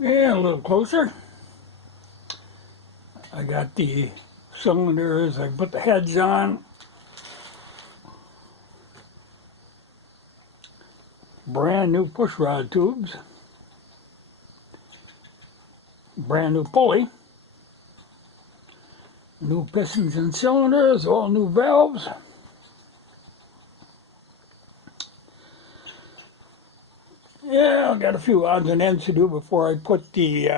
Yeah, a little closer. I got the cylinders, I put the heads on. Brand new push rod tubes. Brand new pulley. New pistons and cylinders, all new valves. Yeah, I've got a few odds and ends to do before I put the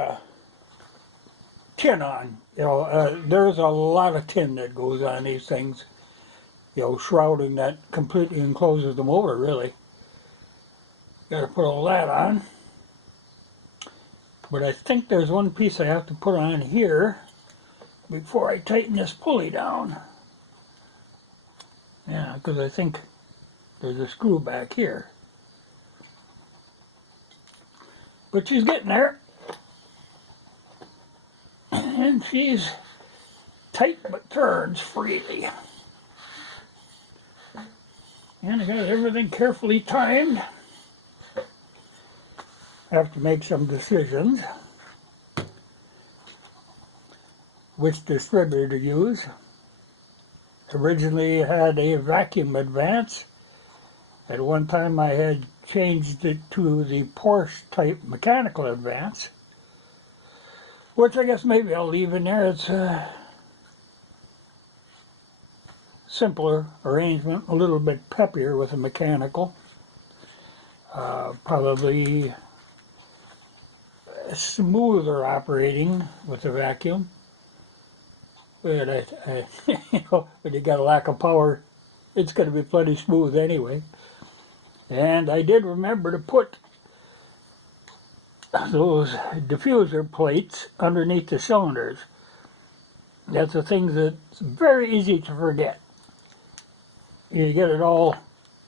tin on. There's a lot of tin that goes on these things. Shrouding that completely encloses the motor, really. Got to put all that on. But I think there's one piece I have to put on here before I tighten this pulley down. Yeah, because I think there's a screw back here. But she's getting there. And she's tight but turns freely. And I got everything carefully timed. I have to make some decisions. Which distributor to use. Originally had a vacuum advance. At one time I had changed it to the Porsche type mechanical advance. Which I guess maybe I'll leave in there. It's a simpler arrangement, a little bit peppier with a mechanical. Probably smoother operating with the vacuum. But when you got a lack of power, it's going to be plenty smooth anyway. And I did remember to put those diffuser plates underneath the cylinders. That's a thing that's very easy to forget. You get it all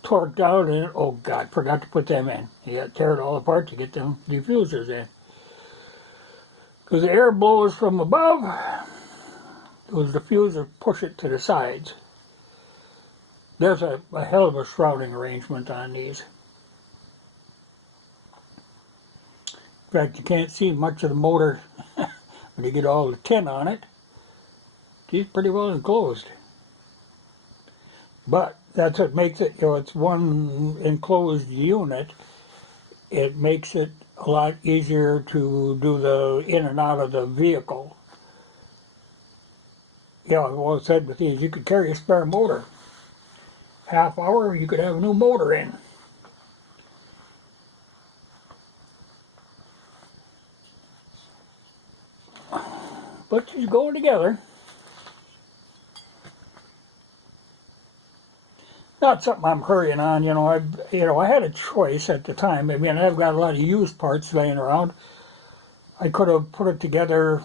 torqued out and, oh God, forgot to put them in. You got to tear it all apart to get them diffusers in. Because the air blows from above, those diffusers push it to the sides. There's a hell of a shrouding arrangement on these. In fact, you can't see much of the motor when you get all the tin on it. She's pretty well enclosed. But that's what makes it, it's one enclosed unit. It makes it a lot easier to do the in and out of the vehicle. I've always said with these, you could carry a spare motor. Half hour, you could have a new motor in. But she's going together. Not something I'm hurrying on. I had a choice at the time. I mean, I've got a lot of used parts laying around. I could have put it together,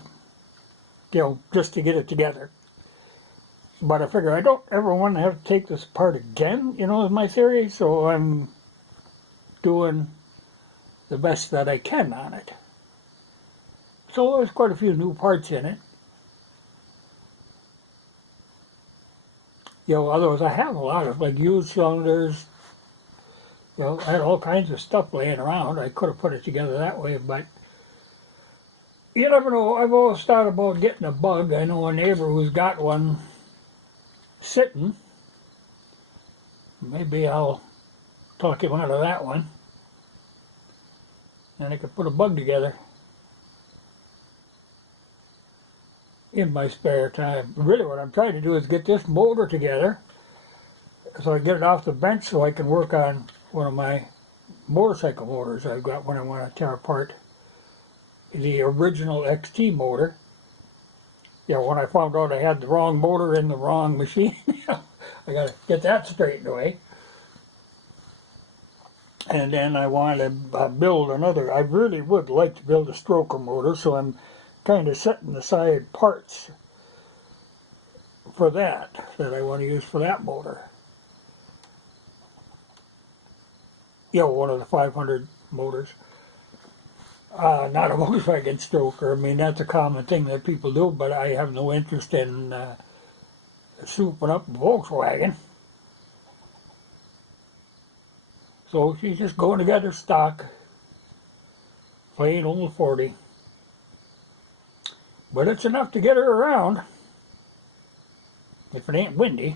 just to get it together. But I figure I don't ever want to have to take this apart again, is my theory. So I'm doing the best that I can on it. So there's quite a few new parts in it. Otherwise I have a lot of used cylinders. I had all kinds of stuff laying around. I could have put it together that way, but you never know. I've always thought about getting a bug. I know a neighbor who's got one sitting. Maybe I'll talk him out of that one. And I could put a bug together in my spare time. Really what I'm trying to do is get this motor together so I get it off the bench so I can work on one of my motorcycle motors. I've got one I want to tear apart. The original XT motor. When I found out I had the wrong motor in the wrong machine, I got to get that straightened away. And then I want to build another. I really would like to build a stroker motor, so I'm kind of setting aside parts for that I want to use for that motor. One of the 500 motors. Not a Volkswagen stroker. I mean, that's a common thing that people do, but I have no interest in souping up a Volkswagen. So she's just going together stock. plain old 40. But it's enough to get her around if it ain't windy.